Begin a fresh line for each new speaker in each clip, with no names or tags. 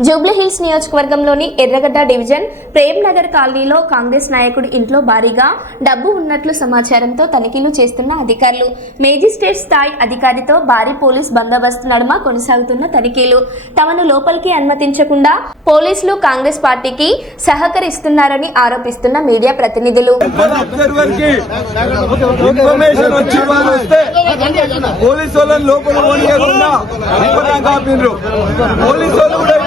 జూబ్లీహిల్స్ నియోజకవర్గంలోని ఎర్రగడ్డ డివిజన్ ప్రేమ్ నగర్ కాలనీలో కాంగ్రెస్ నాయకుడి ఇంట్లో భారీగా డబ్బు ఉన్నట్లు సమాచారంతో తనిఖీలు చేస్తున్న అధికారులు. మేజిస్ట్రేట్ స్థాయి అధికారితో భారీ పోలీస్ బందోబస్తు నడుమ కొనసాగుతున్న తనిఖీలు. తమను లోపలికి అనుమతించకుండా పోలీసులు కాంగ్రెస్ పార్టీకి సహకరిస్తున్నారని ఆరోపిస్తున్న మీడియా ప్రతినిధులు.
పోలీసు వాళ్ళని లోపల పోలీసు వాళ్ళు కూడా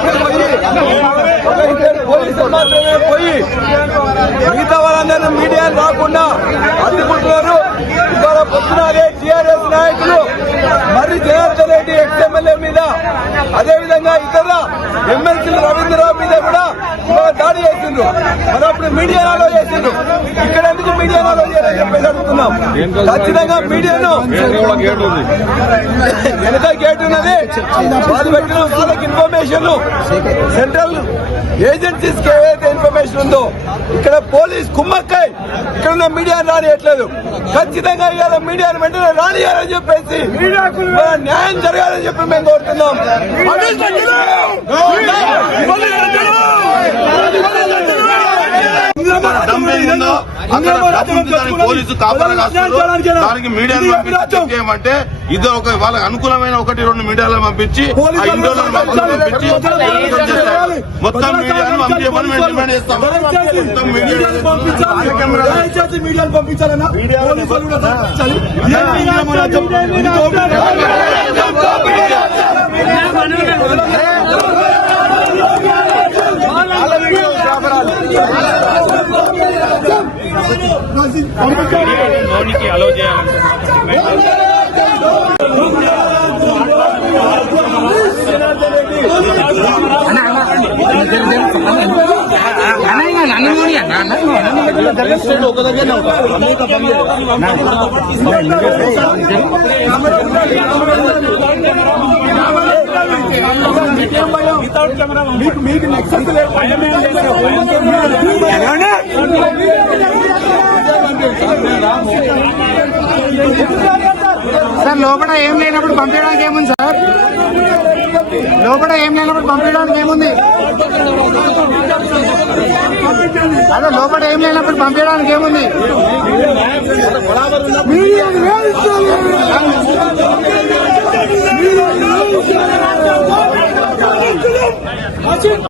పోలీసులు మాత్రమే పోయి మిగతా వాళ్ళందరూ మీడియా రాకుండా అడ్డుకుంటున్నారు ఇవాళ పొద్దున అదే టీఆర్ఎస్ నాయకులు మరి జనార్దన్ రెడ్డి ఎక్స్ మీద అదేవిధంగా ఇతర ఎమ్మెల్సీలు రవీంద్రరావు మీద కూడా చెప్పేసి అడుగుతున్నాం ఖచ్చితంగా మీడియాను వెనక గేట్ ఉన్నది. వాళ్ళు పెట్టిన వాళ్ళకి ఇన్ఫర్మేషన్ సెంట్రల్ ఏజెన్సీస్కి ఏదైతే ఇన్ఫర్మేషన్ ఉందో ఇక్కడ పోలీస్ కుమ్మక్కై ఇక్కడ ఉన్న మీడియా రానియట్లేదు. ఖచ్చితంగా ఇవాళ మీడియాను వెంటనే రానియాలని చెప్పేసి న్యాయం జరగాలని చెప్పి మేము కోరుతున్నాం.
దమ్మేందో అక్కడ డబ్బుంది దానికి పోలీసు కాపలా కాస్తున్నారు దానికి మీడియాను పంపించి చెక్ చేయమంటే ఇది ఒక వాళ్ళకి అనుకూలమైన ఒకటి రెండు మీడియాలను పంపించి ఇండోర్లను పంపించి మొత్తం మీడియాను పంపించమని మేము డిమాండ్ చేస్తాం మొత్తం మీడియాను
పంపించాలన్నా
లోనికి అలో చేయాలంటే
మీకు మీకు నెక్సెస్ లేదు
లోపల ఏం లేనప్పుడు పంపించడానికి ఏముంది సార్? లోపల ఏం లేనప్పుడు పంపించడానికి ఏముంది? అదే లోపల ఏం లేనప్పుడు పంపించడానికి ఏముంది?